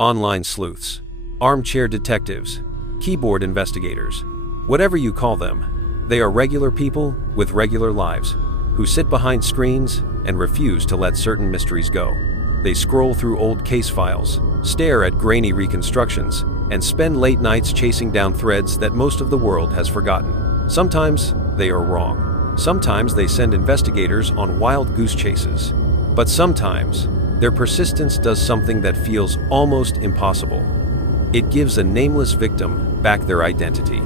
online sleuths, armchair detectives, keyboard investigators, whatever you call them, they are regular people with regular lives who sit behind screens and refuse to let certain mysteries go. They scroll through old case files, stare at grainy reconstructions, and spend late nights chasing down threads that most of the world has forgotten. Sometimes they are wrong. Sometimes they send investigators on wild goose chases. But sometimes their persistence does something that feels almost impossible. It gives a nameless victim back their identity.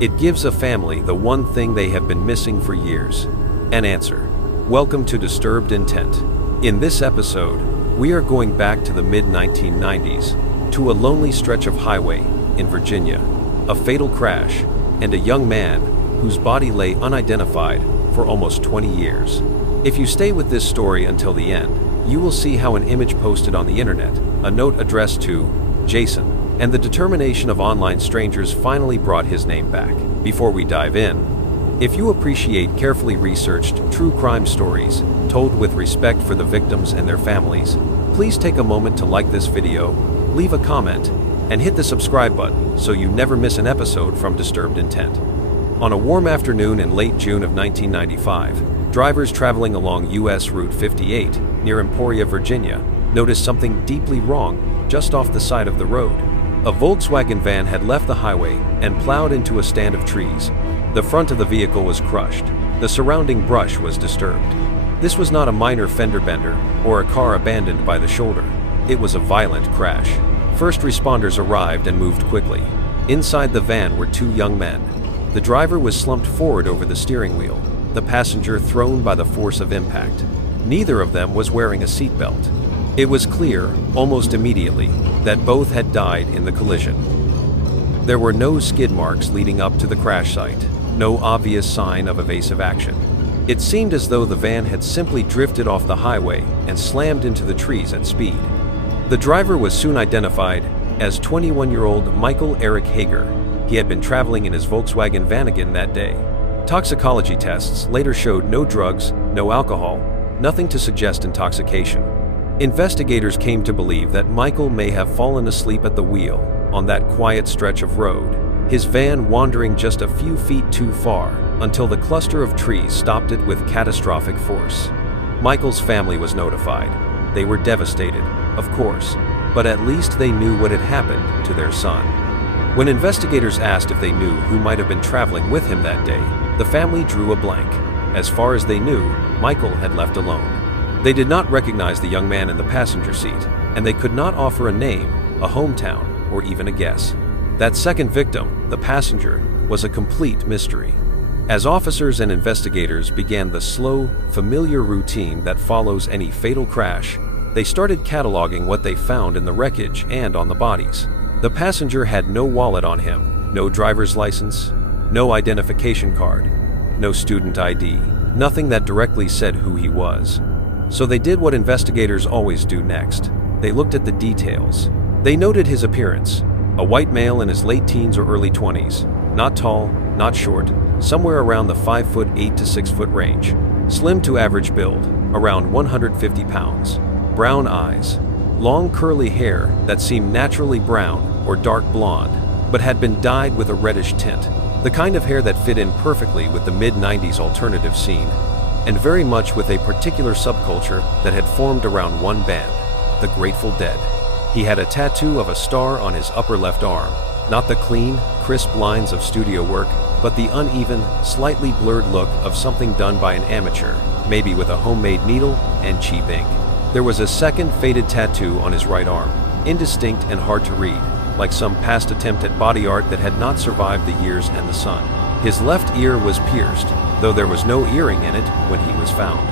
It gives a family the one thing they have been missing for years: an answer. Welcome to Disturbed Intent. In this episode, we are going back to the mid-1990s, to a lonely stretch of highway in Virginia, a fatal crash, and a young man whose body lay unidentified for almost 20 years. If you stay with this story until the end, you will see how an image posted on the internet, a note addressed to Jason, and the determination of online strangers finally brought his name back. Before we dive in, if you appreciate carefully researched true crime stories told with respect for the victims and their families, please take a moment to like this video, leave a comment, and hit the subscribe button so you never miss an episode from Disturbed Intent. On a warm afternoon in late June of 1995, drivers traveling along US Route 58 near Emporia, Virginia, noticed something deeply wrong just off the side of the road. A Volkswagen van had left the highway and plowed into a stand of trees. The front of the vehicle was crushed. The surrounding brush was disturbed. This was not a minor fender bender or a car abandoned by the shoulder. It was a violent crash. First responders arrived and moved quickly. Inside the van were two young men. The driver was slumped forward over the steering wheel, the passenger thrown by the force of impact. Neither of them was wearing a seatbelt. It was clear, almost immediately, that both had died in the collision. There were no skid marks leading up to the crash site, no obvious sign of evasive action. It seemed as though the van had simply drifted off the highway and slammed into the trees at speed. The driver was soon identified as 21-year-old Michael Eric Hager. He had been traveling in his Volkswagen van again that day. Toxicology tests later showed no drugs, no alcohol, nothing to suggest intoxication. Investigators came to believe that Michael may have fallen asleep at the wheel on that quiet stretch of road, his van wandering just a few feet too far until the cluster of trees stopped it with catastrophic force. Michael's family was notified. They were devastated, of course, but at least they knew what had happened to their son. When investigators asked if they knew who might have been traveling with him that day, the family drew a blank. As far as they knew, Michael had left alone. They did not recognize the young man in the passenger seat, and they could not offer a name, a hometown, or even a guess. That second victim, the passenger, was a complete mystery. As officers and investigators began the slow, familiar routine that follows any fatal crash, they started cataloging what they found in the wreckage and on the bodies. The passenger had no wallet on him, no driver's license, no identification card, no student ID, nothing that directly said who he was. So they did what investigators always do next. They looked at the details. They noted his appearance: a white male in his late teens or early 20s, not tall, not short, somewhere around the 5'8" to 6' range, slim to average build, around 150 pounds, brown eyes, long curly hair that seemed naturally brown or dark blonde, but had been dyed with a reddish tint, the kind of hair that fit in perfectly with the mid-90s alternative scene, and very much with a particular subculture that had formed around one band, the Grateful Dead. He had a tattoo of a star on his upper left arm, not the clean, crisp lines of studio work, but the uneven, slightly blurred look of something done by an amateur, maybe with a homemade needle and cheap ink. There was a second faded tattoo on his right arm, indistinct and hard to read, like some past attempt at body art that had not survived the years and the sun. His left ear was pierced, though there was no earring in it when he was found.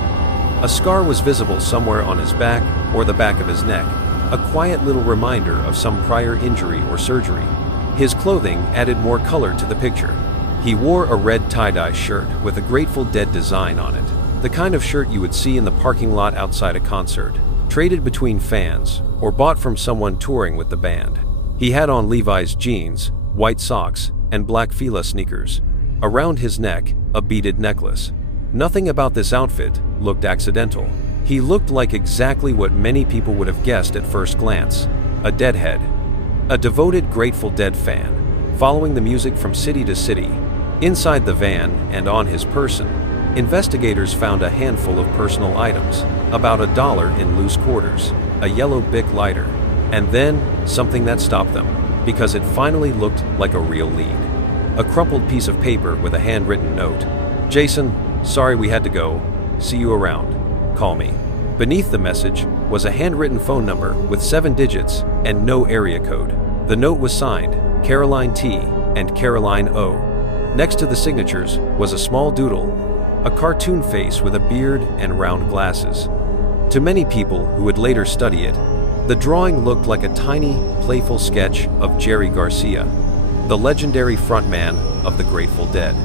A scar was visible somewhere on his back or the back of his neck, a quiet little reminder of some prior injury or surgery. His clothing added more color to the picture. He wore a red tie-dye shirt with a Grateful Dead design on it, the kind of shirt you would see in the parking lot outside a concert, traded between fans or bought from someone touring with the band. He had on Levi's jeans, white socks, and black Fila sneakers. Around his neck, a beaded necklace. Nothing about this outfit looked accidental. He looked like exactly what many people would have guessed at first glance. a Deadhead, a devoted Grateful Dead fan, following the music from city to city. Inside the van and on his person, investigators found a handful of personal items, about $1 in loose quarters, a yellow Bic lighter, and then something that stopped them, because it finally looked like a real lead. A crumpled piece of paper with a handwritten note. "Jason, sorry we had to go. See you around. Call me." Beneath the message was a handwritten phone number with 7 digits and no area code. The note was signed Caroline T. and Caroline O. Next to the signatures was a small doodle, a cartoon face with a beard and round glasses. To many people who would later study it, the drawing looked like a tiny, playful sketch of Jerry Garcia, the legendary frontman of the Grateful Dead.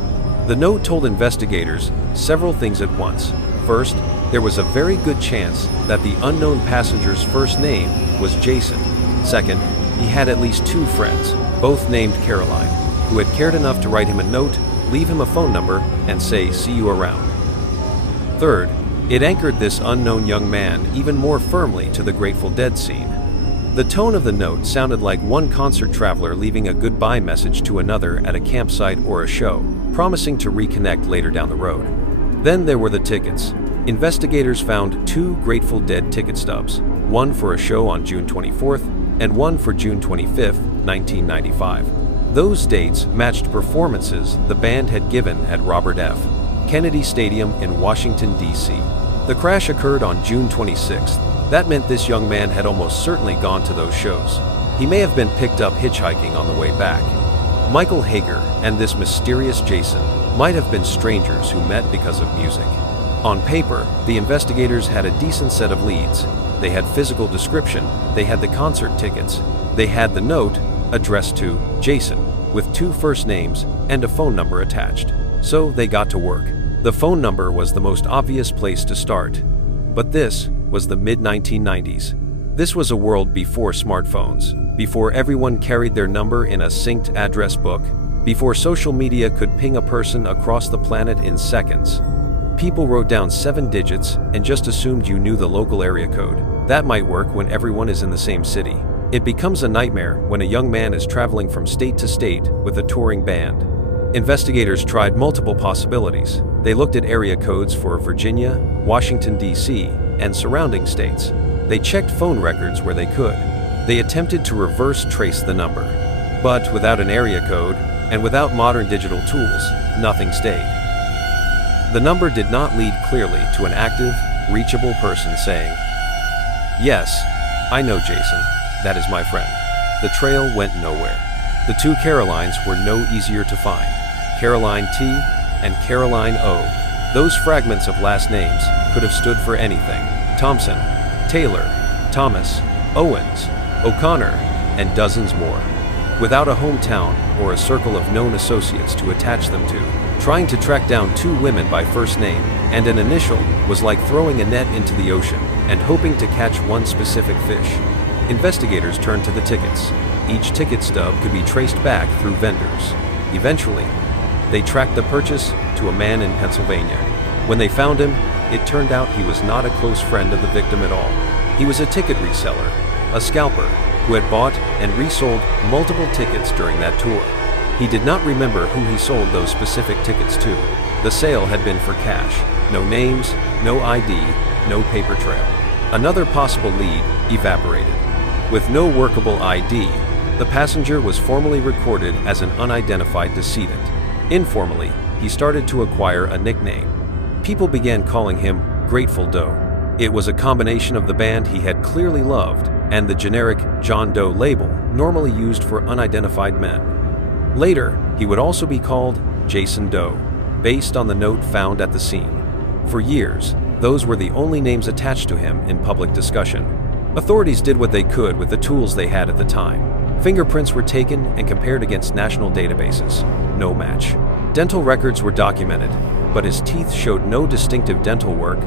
The note told investigators several things at once. First, there was a very good chance that the unknown passenger's first name was Jason. Second, he had at least 2 friends, both named Caroline, who had cared enough to write him a note, leave him a phone number, and say, "See you around." Third, it anchored this unknown young man even more firmly to the Grateful Dead scene. The tone of the note sounded like one concert traveler leaving a goodbye message to another at a campsite or a show, promising to reconnect later down the road. Then there were the tickets. Investigators found 2 Grateful Dead ticket stubs, one for a show on June 24th and one for June 25th, 1995. Those dates matched performances the band had given at Robert F. Kennedy Stadium in Washington, D.C. The crash occurred on June 26th. That meant this young man had almost certainly gone to those shows. He may have been picked up hitchhiking on the way back. Michael Hager and this mysterious Jason might have been strangers who met because of music. On paper, the investigators had a decent set of leads. They had physical description, they had the concert tickets, they had the note addressed to Jason with 2 first names and a phone number attached. So they got to work. The phone number was the most obvious place to start. But this was the mid-1990s. This was a world before smartphones, before everyone carried their number in a synced address book, before social media could ping a person across the planet in seconds. People wrote down 7 digits and just assumed you knew the local area code. That might work when everyone is in the same city. It becomes a nightmare when a young man is traveling from state to state with a touring band. Investigators tried multiple possibilities. They looked at area codes for Virginia, Washington, D.C., and surrounding states. They checked phone records where they could. They attempted to reverse trace the number. But without an area code, and without modern digital tools, nothing stayed. The number did not lead clearly to an active, reachable person saying, "Yes, I know Jason. That is my friend." The trail went nowhere. The 2 Carolines were no easier to find. Caroline T. and Caroline O. Those fragments of last names could have stood for anything. Thompson, Taylor, Thomas, Owens, O'Connor, and dozens more. Without a hometown or a circle of known associates to attach them to, trying to track down 2 women by first name and an initial was like throwing a net into the ocean and hoping to catch one specific fish. Investigators turned to the tickets. Each ticket stub could be traced back through vendors. Eventually, they tracked the purchase to a man in Pennsylvania. When they found him, it turned out he was not a close friend of the victim at all. He was a ticket reseller, a scalper, who had bought and resold multiple tickets during that tour. He did not remember who he sold those specific tickets to. The sale had been for cash. No names, no ID, no paper trail. Another possible lead evaporated. With no workable ID, the passenger was formally recorded as an unidentified decedent. Informally, he started to acquire a nickname. People began calling him Grateful Doe. It was a combination of the band he had clearly loved and the generic John Doe label normally used for unidentified men. Later, he would also be called Jason Doe, based on the note found at the scene. For years, those were the only names attached to him in public discussion. Authorities did what they could with the tools they had at the time. Fingerprints were taken and compared against national databases. No match. Dental records were documented, but his teeth showed no distinctive dental work,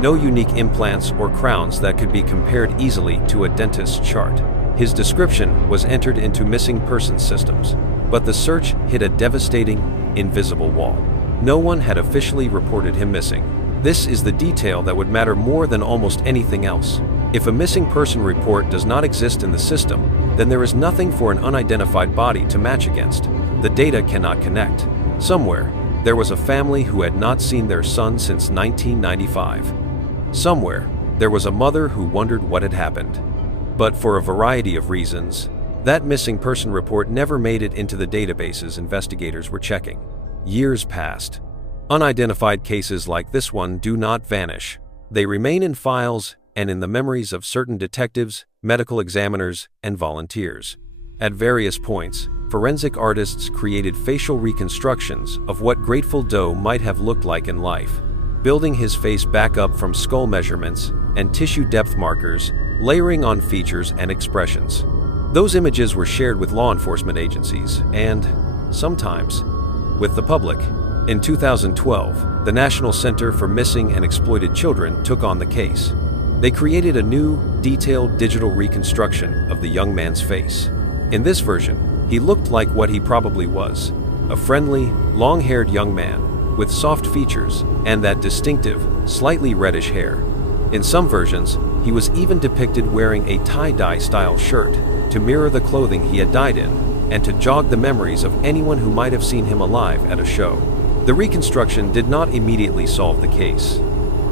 no unique implants or crowns that could be compared easily to a dentist's chart. His description was entered into missing persons systems, but the search hit a devastating, invisible wall. No one had officially reported him missing. This is the detail that would matter more than almost anything else. If a missing person report does not exist in the system, then there is nothing for an unidentified body to match against. The data cannot connect. Somewhere, there was a family who had not seen their son since 1995. Somewhere, there was a mother who wondered what had happened. But for a variety of reasons, that missing person report never made it into the databases investigators were checking. Years passed. Unidentified cases like this one do not vanish. They remain in files and in the memories of certain detectives, medical examiners, and volunteers. At various points, forensic artists created facial reconstructions of what Grateful Doe might have looked like in life, building his face back up from skull measurements and tissue depth markers, layering on features and expressions. Those images were shared with law enforcement agencies and, sometimes, with the public. In 2012, the National Center for Missing and Exploited Children took on the case. They created a new, detailed digital reconstruction of the young man's face. In this version, he looked like what he probably was, a friendly, long-haired young man with soft features and that distinctive, slightly reddish hair. In some versions, he was even depicted wearing a tie-dye style shirt to mirror the clothing he had died in and to jog the memories of anyone who might have seen him alive at a show. The reconstruction did not immediately solve the case,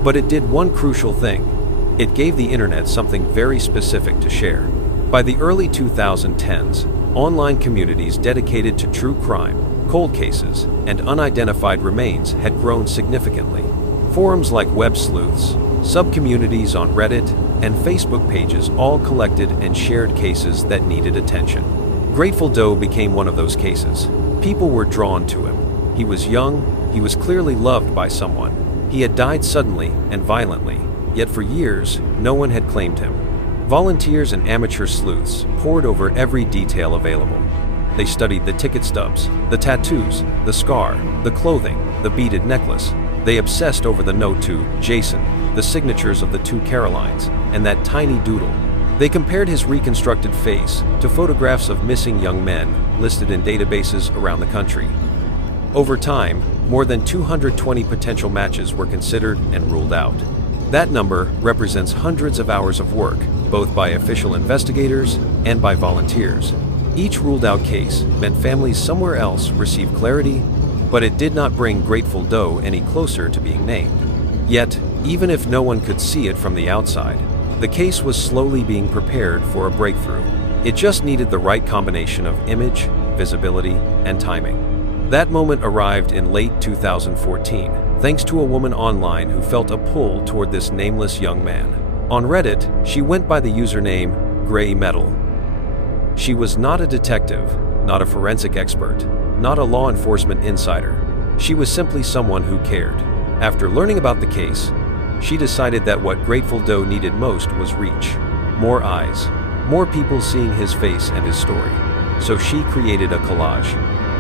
but it did one crucial thing. It gave the internet something very specific to share. By the early 2010s, online communities dedicated to true crime, cold cases, and unidentified remains had grown significantly. Forums like Web Sleuths, sub-communities on Reddit, and Facebook pages all collected and shared cases that needed attention. Grateful Doe became one of those cases. People were drawn to him. He was young, he was clearly loved by someone. He had died suddenly and violently, yet for years, no one had claimed him. Volunteers and amateur sleuths pored over every detail available. They studied the ticket stubs, the tattoos, the scar, the clothing, the beaded necklace. They obsessed over the note to Jason, the signatures of the two Carolines, and that tiny doodle. They compared his reconstructed face to photographs of missing young men listed in databases around the country. Over time, more than 220 potential matches were considered and ruled out. That number represents hundreds of hours of work, both by official investigators and by volunteers. Each ruled-out case meant families somewhere else received clarity, but it did not bring Grateful Doe any closer to being named. Yet, even if no one could see it from the outside, the case was slowly being prepared for a breakthrough. It just needed the right combination of image, visibility, and timing. That moment arrived in late 2014, thanks to a woman online who felt a pull toward this nameless young man. On Reddit, she went by the username Gray Metal. She was not a detective, not a forensic expert, not a law enforcement insider. She was simply someone who cared. After learning about the case, she decided that what Grateful Doe needed most was reach. More eyes, more people seeing his face and his story. So she created a collage.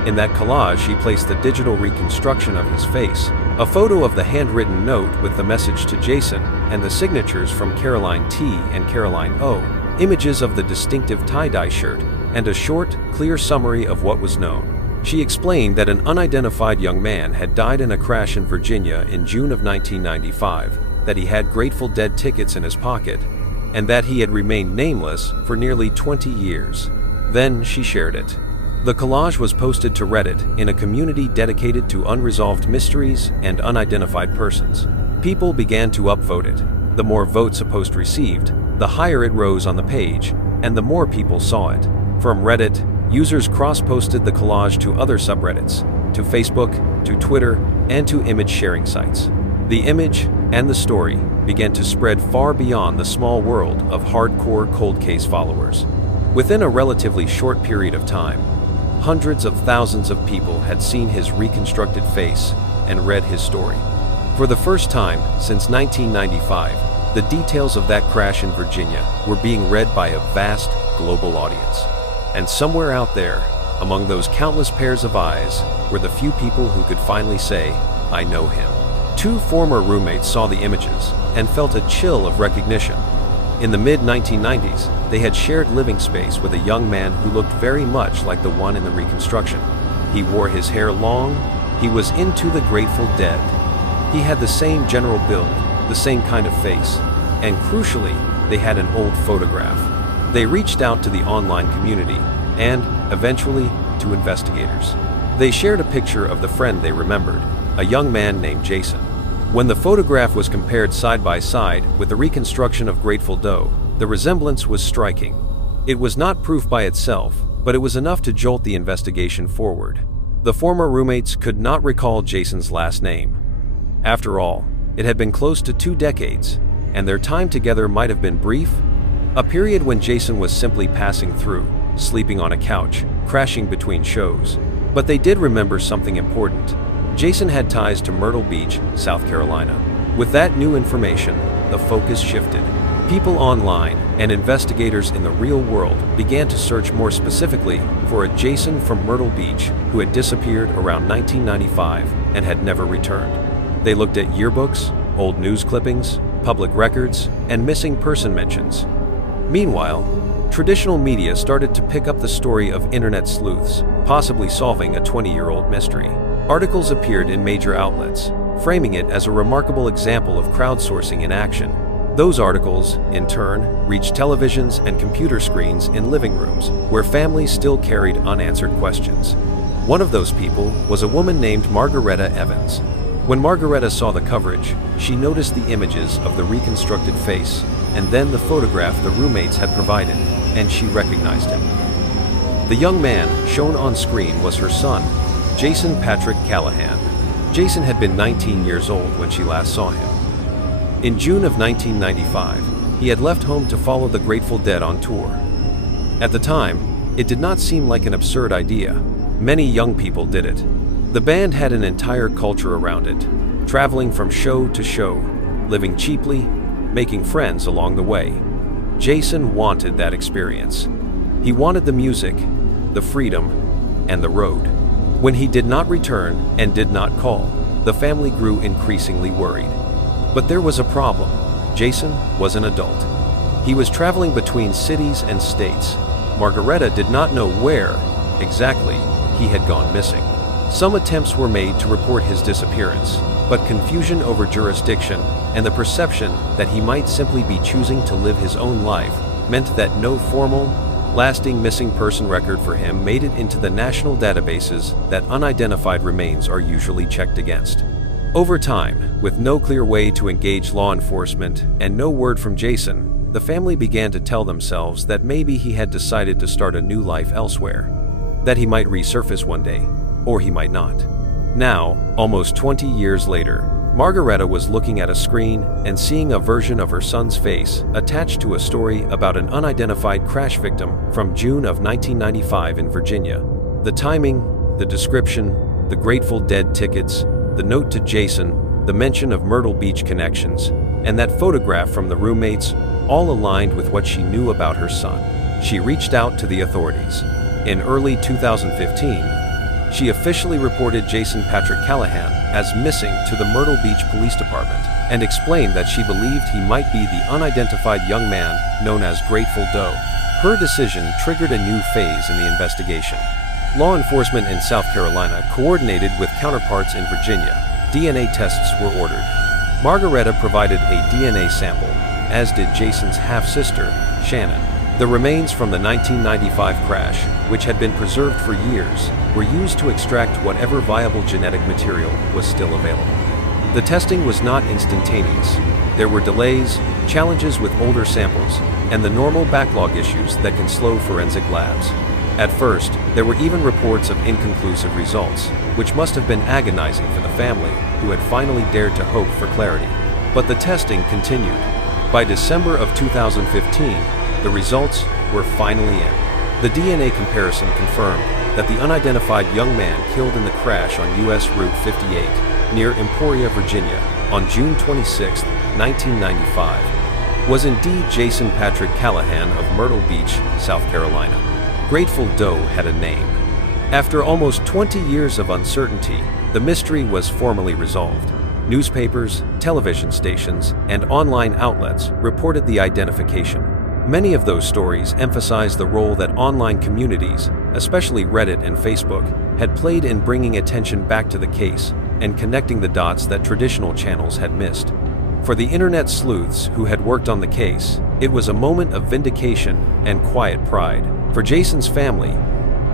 In that collage, she placed the digital reconstruction of his face, a photo of the handwritten note with the message to Jason, and the signatures from Caroline T and Caroline O, images of the distinctive tie-dye shirt, and a short, clear summary of what was known. She explained that an unidentified young man had died in a crash in Virginia in June of 1995, that he had Grateful Dead tickets in his pocket, and that he had remained nameless for nearly 20 years. Then she shared it. The collage was posted to Reddit in a community dedicated to unresolved mysteries and unidentified persons. People began to upvote it. The more votes a post received, the higher it rose on the page, and the more people saw it. From Reddit, users cross-posted the collage to other subreddits, to Facebook, to Twitter, and to image-sharing sites. The image and the story began to spread far beyond the small world of hardcore cold case followers. Within a relatively short period of time, hundreds of thousands of people had seen his reconstructed face and read his story. For the first time since 1995, the details of that crash in Virginia were being read by a vast global audience. And somewhere out there, among those countless pairs of eyes, were the few people who could finally say, "I know him." Two former roommates saw the images and felt a chill of recognition. In the mid-1990s, they had shared living space with a young man who looked very much like the one in the reconstruction. He wore his hair long, he was into the Grateful Dead. He had the same general build, the same kind of face, and crucially, they had an old photograph. They reached out to the online community and, eventually, to investigators. They shared a picture of the friend they remembered, a young man named Jason. When the photograph was compared side by side with the reconstruction of Grateful Dead, the resemblance was striking. It was not proof by itself, but it was enough to jolt the investigation forward. The former roommates could not recall Jason's last name. After all, it had been close to 2 decades, and their time together might have been brief, a period when Jason was simply passing through, sleeping on a couch, crashing between shows. But they did remember something important. Jason had ties to Myrtle Beach, South Carolina. With that new information, the focus shifted. People online and investigators in the real world began to search more specifically for a Jason from Myrtle Beach who had disappeared around 1995 and had never returned. They looked at yearbooks, old news clippings, public records, and missing person mentions. Meanwhile, traditional media started to pick up the story of internet sleuths, possibly solving a 20-year-old mystery. Articles appeared in major outlets, framing it as a remarkable example of crowdsourcing in action. Those articles, in turn, reached televisions and computer screens in living rooms, where families still carried unanswered questions. One of those people was a woman named Margaretta Evans. When Margaretta saw the coverage, she noticed the images of the reconstructed face, and then the photograph the roommates had provided, and she recognized him. The young man shown on screen was her son, Jason Patrick Callahan. Jason had been 19 years old when she last saw him. In June of 1995, he had left home to follow the Grateful Dead on tour. At the time, it did not seem like an absurd idea. Many young people did it. The band had an entire culture around it, traveling from show to show, living cheaply, making friends along the way. Jason wanted that experience. He wanted the music, the freedom, and the road. When he did not return and did not call, the family grew increasingly worried. But there was a problem. Jason was an adult. He was traveling between cities and states. Margaretta did not know where, exactly, he had gone missing. Some attempts were made to report his disappearance, but confusion over jurisdiction and the perception that he might simply be choosing to live his own life meant that no formal, lasting missing person record for him made it into the national databases that unidentified remains are usually checked against. Over time, with no clear way to engage law enforcement and no word from Jason, the family began to tell themselves that maybe he had decided to start a new life elsewhere, that he might resurface one day, or he might not. Now, almost 20 years later, Margaretta was looking at a screen and seeing a version of her son's face attached to a story about an unidentified crash victim from June of 1995 in Virginia. The timing, the description, the Grateful Dead tickets, the note to Jason, the mention of Myrtle Beach connections, and that photograph from the roommates all aligned with what she knew about her son. She reached out to the authorities. In early 2015, she officially reported Jason Patrick Callahan as missing to the Myrtle Beach Police Department and explained that she believed he might be the unidentified young man known as Grateful Dead. Her decision triggered a new phase in the investigation. Law enforcement in South Carolina coordinated with counterparts in Virginia. DNA tests were ordered. Margaretta provided a DNA sample, as did Jason's half-sister, Shannon. The remains from the 1995 crash, which had been preserved for years, were used to extract whatever viable genetic material was still available. The testing was not instantaneous. There were delays, challenges with older samples, and the normal backlog issues that can slow forensic labs. At first, there were even reports of inconclusive results, which must have been agonizing for the family, who had finally dared to hope for clarity. But the testing continued. By December of 2015, the results were finally in. The DNA comparison confirmed that the unidentified young man killed in the crash on U.S. Route 58 near Emporia, Virginia, on June 26, 1995, was indeed Jason Patrick Callahan of Myrtle Beach, South Carolina. Grateful Dead had a name. After almost 20 years of uncertainty, the mystery was formally resolved. Newspapers, television stations, and online outlets reported the identification. Many of those stories emphasized the role that online communities, especially Reddit and Facebook, had played in bringing attention back to the case and connecting the dots that traditional channels had missed. For the internet sleuths who had worked on the case, it was a moment of vindication and quiet pride. For Jason's family,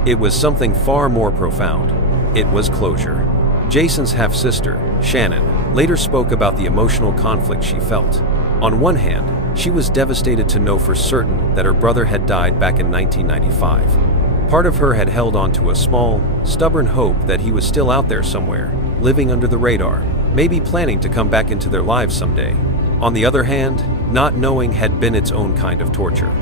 it was something far more profound. It was closure. Jason's half-sister, Shannon, later spoke about the emotional conflict she felt. On one hand, she was devastated to know for certain that her brother had died back in 1995. Part of her had held on to a small, stubborn hope that he was still out there somewhere, living under the radar, maybe planning to come back into their lives someday. On the other hand, not knowing had been its own kind of torture.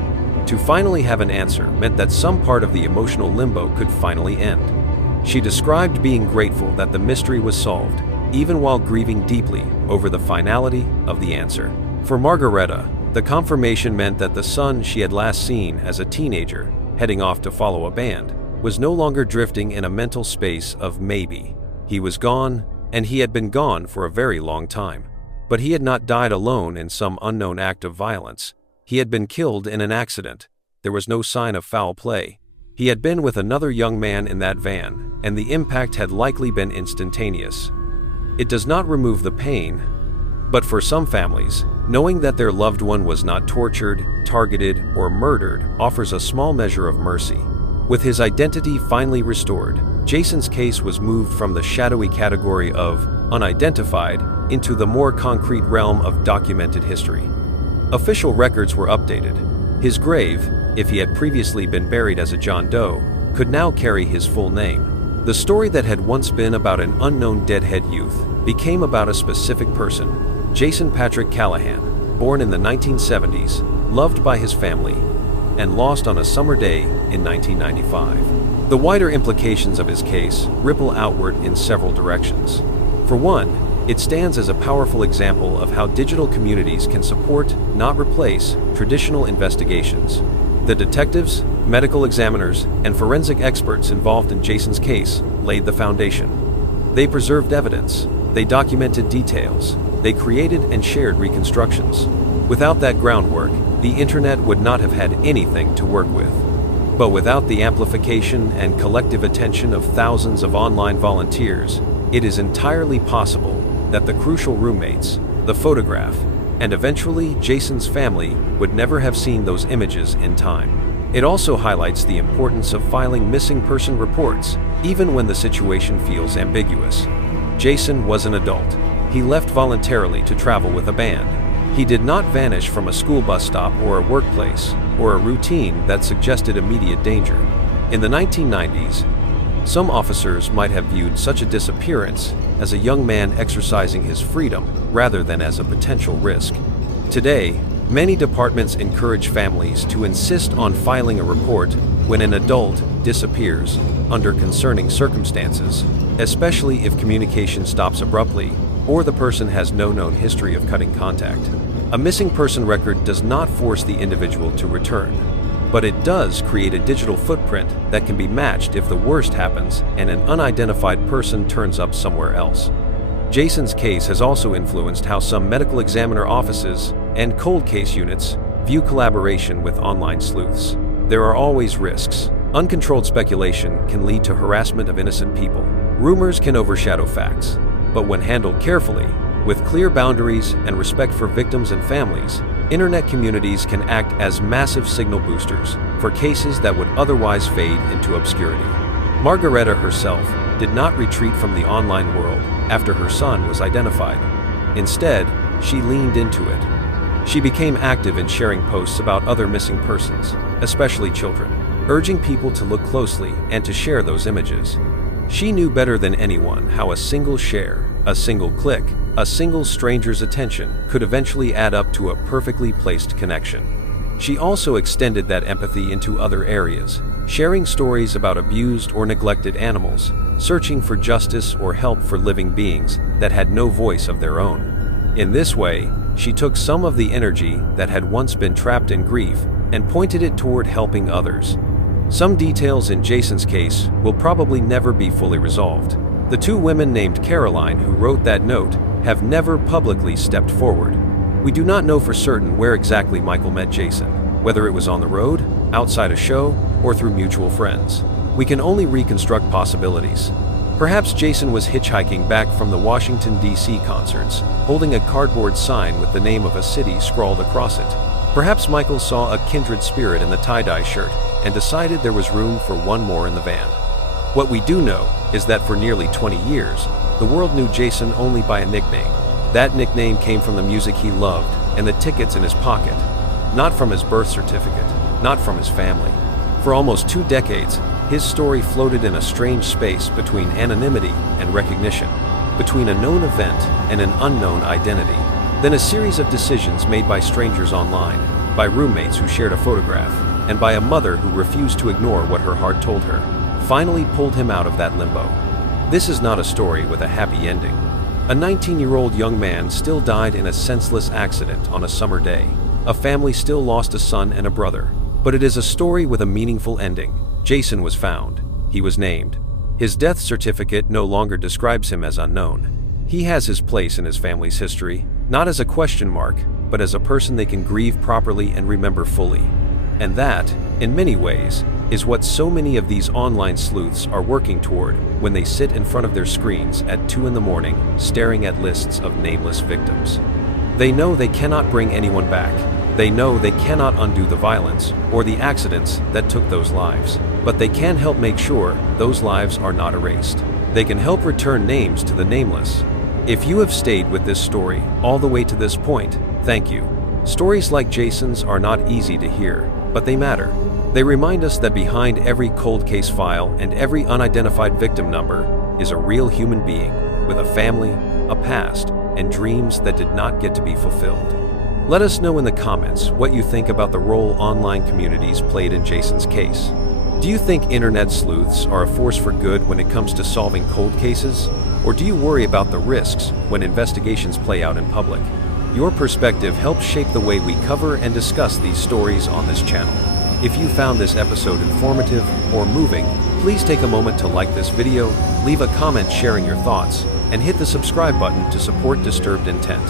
To finally have an answer meant that some part of the emotional limbo could finally end. She described being grateful that the mystery was solved, even while grieving deeply over the finality of the answer. For Margareta, the confirmation meant that the son she had last seen as a teenager, heading off to follow a band, was no longer drifting in a mental space of maybe. He was gone, and he had been gone for a very long time. But he had not died alone in some unknown act of violence. He had been killed in an accident. There was no sign of foul play. He had been with another young man in that van, and the impact had likely been instantaneous. It does not remove the pain, but for some families, knowing that their loved one was not tortured, targeted, or murdered offers a small measure of mercy. With his identity finally restored, Jason's case was moved from the shadowy category of unidentified into the more concrete realm of documented history. Official records were updated. His grave, if he had previously been buried as a John Doe, could now carry his full name. The story that had once been about an unknown Deadhead youth became about a specific person, Jason Patrick Callahan, born in the 1970s, loved by his family, and lost on a summer day in 1995. The wider implications of his case ripple outward in several directions. For one, it stands as a powerful example of how digital communities can support, not replace, traditional investigations. The detectives, medical examiners, and forensic experts involved in Jason's case laid the foundation. They preserved evidence, they documented details, they created and shared reconstructions. Without that groundwork, the internet would not have had anything to work with. But without the amplification and collective attention of thousands of online volunteers, it is entirely possible that the crucial roommates, the photograph, and eventually Jason's family would never have seen those images in time. It also highlights the importance of filing missing person reports, even when the situation feels ambiguous. Jason was an adult. He left voluntarily to travel with a band. He did not vanish from a school bus stop or a workplace, or a routine that suggested immediate danger. In the 1990s, some officers might have viewed such a disappearance as a young man exercising his freedom rather than as a potential risk. Today, many departments encourage families to insist on filing a report when an adult disappears under concerning circumstances, especially if communication stops abruptly or the person has no known history of cutting contact. A missing person record does not force the individual to return, but it does create a digital footprint that can be matched if the worst happens and an unidentified person turns up somewhere else. Jason's case has also influenced how some medical examiner offices and cold case units view collaboration with online sleuths. There are always risks. Uncontrolled speculation can lead to harassment of innocent people. Rumors can overshadow facts, but when handled carefully, with clear boundaries and respect for victims and families, internet communities can act as massive signal boosters for cases that would otherwise fade into obscurity. Margareta herself did not retreat from the online world after her son was identified. Instead, she leaned into it. She became active in sharing posts about other missing persons, especially children, urging people to look closely and to share those images. She knew better than anyone how a single share, a single click, a single stranger's attention could eventually add up to a perfectly placed connection. She also extended that empathy into other areas, sharing stories about abused or neglected animals, searching for justice or help for living beings that had no voice of their own. In this way, she took some of the energy that had once been trapped in grief and pointed it toward helping others. Some details in Jason's case will probably never be fully resolved. The two women named Caroline who wrote that note have never publicly stepped forward. We do not know for certain where exactly Michael met Jason, whether it was on the road, outside a show, or through mutual friends. We can only reconstruct possibilities. Perhaps Jason was hitchhiking back from the Washington, D.C. concerts, holding a cardboard sign with the name of a city scrawled across it. Perhaps Michael saw a kindred spirit in the tie-dye shirt and decided there was room for one more in the van. What we do know is that for nearly 20 years, the world knew Jason only by a nickname. That nickname came from the music he loved and the tickets in his pocket, not from his birth certificate, not from his family. For almost 2 decades, his story floated in a strange space between anonymity and recognition, between a known event and an unknown identity. Then a series of decisions made by strangers online, by roommates who shared a photograph, and by a mother who refused to ignore what her heart told her, finally pulled him out of that limbo. This is not a story with a happy ending. A 19-year-old young man still died in a senseless accident on a summer day. A family still lost a son and a brother. But it is a story with a meaningful ending. Jason was found. He was named. His death certificate no longer describes him as unknown. He has his place in his family's history, not as a question mark, but as a person they can grieve properly and remember fully. And that, in many ways, is what so many of these online sleuths are working toward when they sit in front of their screens at 2 a.m. staring at lists of nameless victims. They know they cannot bring anyone back. They know they cannot undo the violence or the accidents that took those lives, but they can help make sure those lives are not erased. They can help return names to the nameless. If you have stayed with this story all the way to this point, thank you. Stories like Jason's are not easy to hear, but they matter. They remind us that behind every cold case file and every unidentified victim number is a real human being with a family, a past, and dreams that did not get to be fulfilled. Let us know in the comments what you think about the role online communities played in Jason's case. Do you think internet sleuths are a force for good when it comes to solving cold cases? Or do you worry about the risks when investigations play out in public? Your perspective helps shape the way we cover and discuss these stories on this channel. If you found this episode informative or moving, please take a moment to like this video, leave a comment sharing your thoughts, and hit the subscribe button to support Disturbed Intent.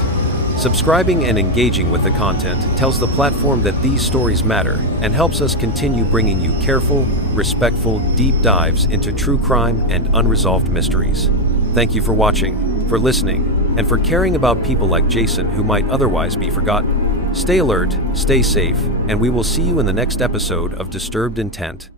Subscribing and engaging with the content tells the platform that these stories matter and helps us continue bringing you careful, respectful, deep dives into true crime and unresolved mysteries. Thank you for watching, for listening, and for caring about people like Jason who might otherwise be forgotten. Stay alert, stay safe, and we will see you in the next episode of Disturbed Intent.